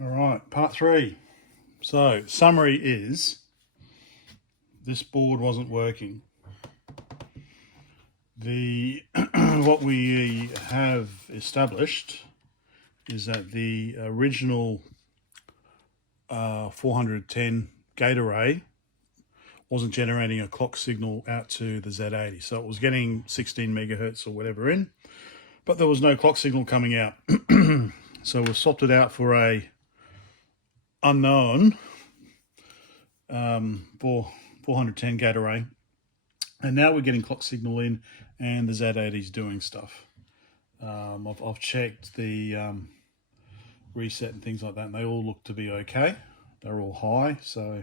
All right, part 3. So, summary is this board wasn't working. What we have established is that the original 410 gate array wasn't generating a clock signal out to the Z80. So it was getting 16 megahertz or whatever in, but there was no clock signal coming out. So we swapped it out for a unknown 410 gate array, and now we're getting clock signal in and the Z80 is doing stuff. I've checked the reset and things like that, and they all look to be okay. They're all high. So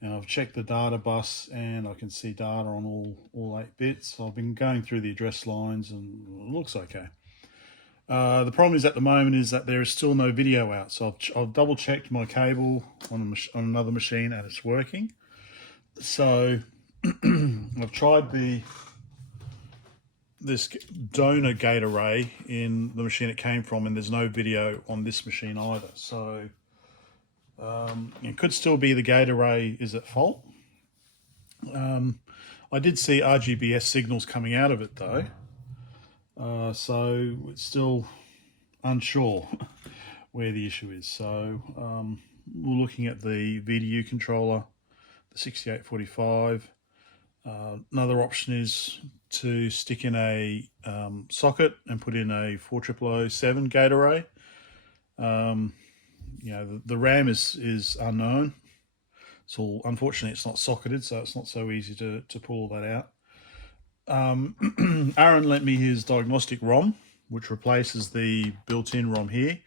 now I've checked the data bus and I can see data on all 8 bits. So I've been going through the address lines and it looks okay. The problem is at the moment is that there is still no video out. So I've double checked my cable on another machine and it's working. So I've tried this donor gate array in the machine it came from, and there's no video on this machine either. So it could still be the gate array is at fault. I did see RGBS signals coming out of it though. So it's still unsure where the issue is. So we're looking at the VDU controller, the 6845. Another option is to stick in a socket and put in a 4007 gate array. The RAM is unknown. So unfortunately it's not socketed, so it's not so easy to pull all that out. Aaron lent me his diagnostic ROM, which replaces the built-in ROM here,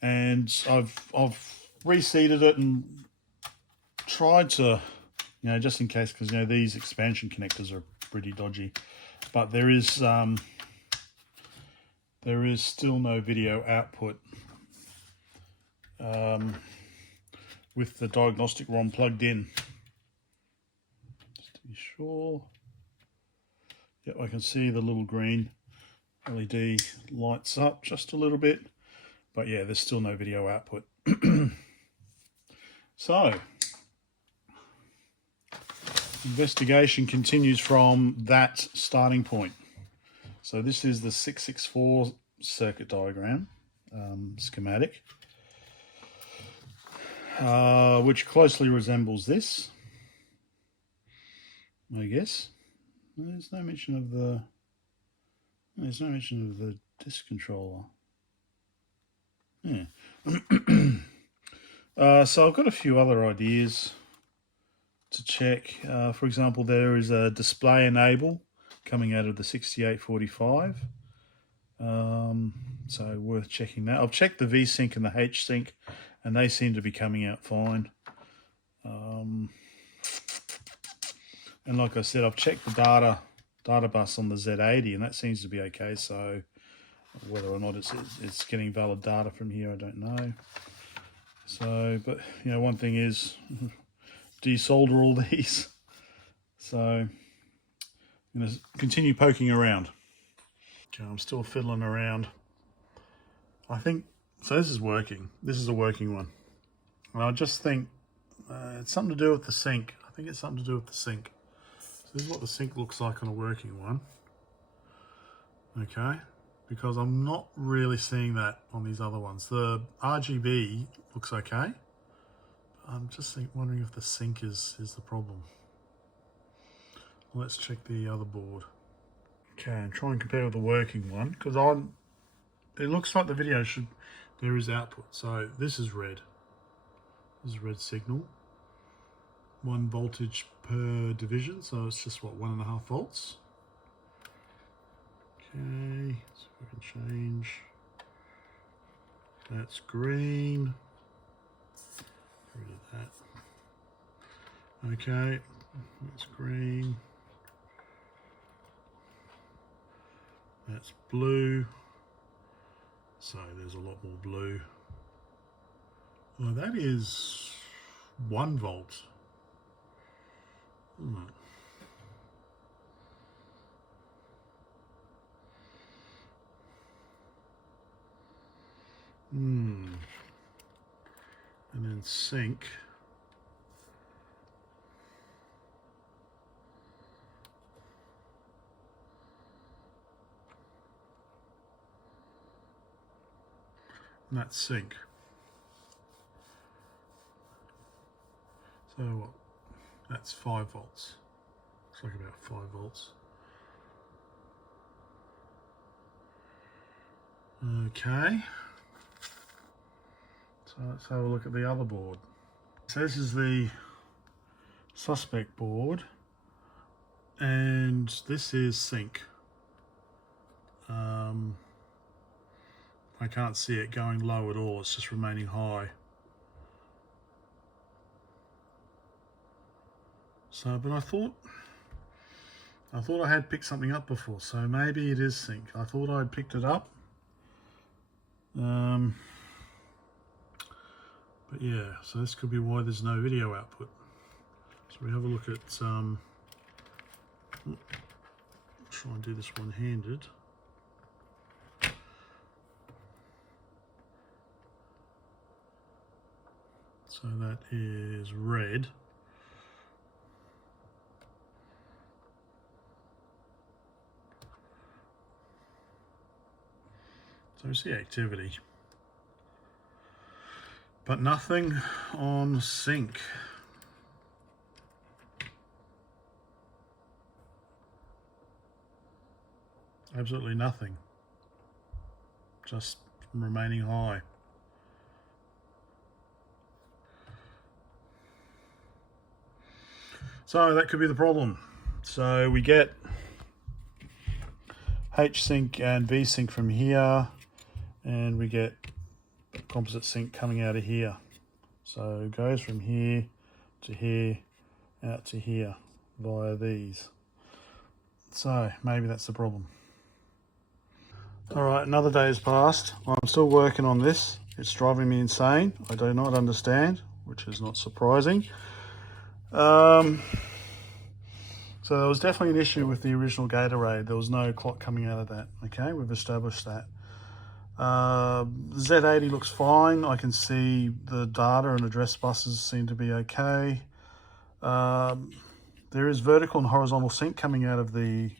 and I've reseated it and tried to, just in case, because these expansion connectors are pretty dodgy, but there is still no video output with the diagnostic ROM plugged in. Just to be sure. Yep, I can see the little green LED lights up just a little bit, but yeah, there's still no video output. So, investigation continues from that starting point. So this is the 664 circuit diagram schematic, which closely resembles this, I guess. There's no mention of the disk controller. Yeah. So I've got a few other ideas to check. For example, there is a display enable coming out of the 6845. So worth checking that. I've checked the VSYNC and the HSYNC, and they seem to be coming out fine. And like I said, I've checked the data bus on the Z80, and that seems to be okay. So whether or not it's getting valid data from here, I don't know. So, but one thing is, desolder all these. So I'm going to continue poking around. Okay, I'm still fiddling around. I think so. This is working. This is a working one, and I just think it's something to do with the sync. I think it's something to do with the sync. So this is what the sync looks like on a working one. Okay, because I'm not really seeing that on these other ones. The RGB looks okay. I'm just wondering if the sync is the problem. Let's check the other board. Okay, and try and compare with the working one, because it looks like the video there is output. So this is red. This is red signal. 1 voltage per division, so it's just what, 1.5 volts. Okay, so we can change. That's green. Get rid of that. Okay, that's green. That's blue. So there's a lot more blue. Well, that is 1 volt. and sync. And that's sync. So what? That's 5 volts. Looks like about 5 volts. Okay. So let's have a look at the other board. So this is the suspect board, and this is sync. I can't see it going low at all, it's just remaining high. So, but I thought I had picked something up before, so maybe it is sync. I thought I'd picked it up. But yeah, so this could be why there's no video output. So we have a look at, try and do this one-handed. So that is red. So we see activity, but nothing on sync. Absolutely nothing, just remaining high. So that could be the problem. So we get HSYNC and VSYNC from here, and we get composite sync coming out of here. So it goes from here to here, out to here via these. So maybe that's the problem. All right, another day has passed. I'm still working on this. It's driving me insane. I do not understand, which is not surprising. So there was definitely an issue with the original gate array. There was no clock coming out of that. Okay, we've established that. Z80 looks fine. I can see the data and address buses seem to be okay. There is vertical and horizontal sync coming out of the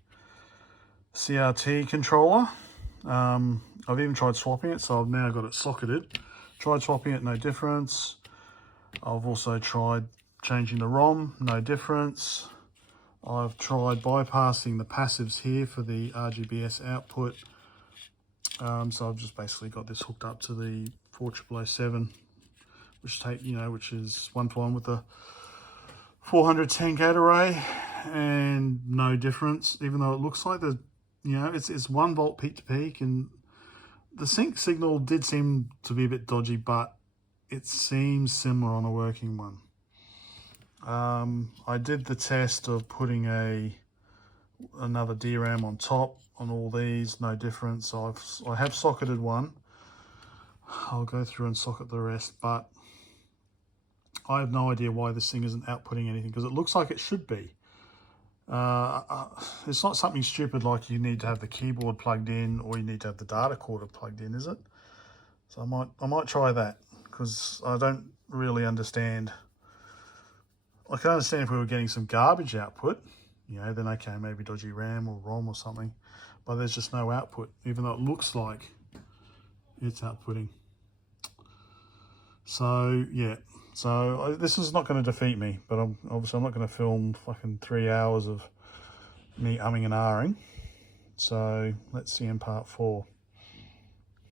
CRT controller. I've even tried swapping it, so I've now got it socketed. Tried swapping it, no difference. I've also tried changing the ROM, no difference. I've tried bypassing the passives here for the RGBS output. So I've just basically got this hooked up to the 4007, which is 1-to-1 with the 410 gate array, and no difference. Even though it looks like it's 1 volt peak to peak, and the sync signal did seem to be a bit dodgy, but it seems similar on a working one. I did the test of putting another DRAM on top on all these, no difference. I have socketed one. I'll go through and socket the rest, but I have no idea why this thing isn't outputting anything, because it looks like it should be. It's not something stupid like you need to have the keyboard plugged in or you need to have the Datacorder plugged in, is it? So I might try that, because I don't really understand. I can understand if we were getting some garbage output, then okay, maybe dodgy RAM or ROM or something, but there's just no output, even though it looks like it's outputting. So yeah, this is not going to defeat me, but I'm not going to film fucking 3 hours of me umming and ahhing. So let's see in part 4.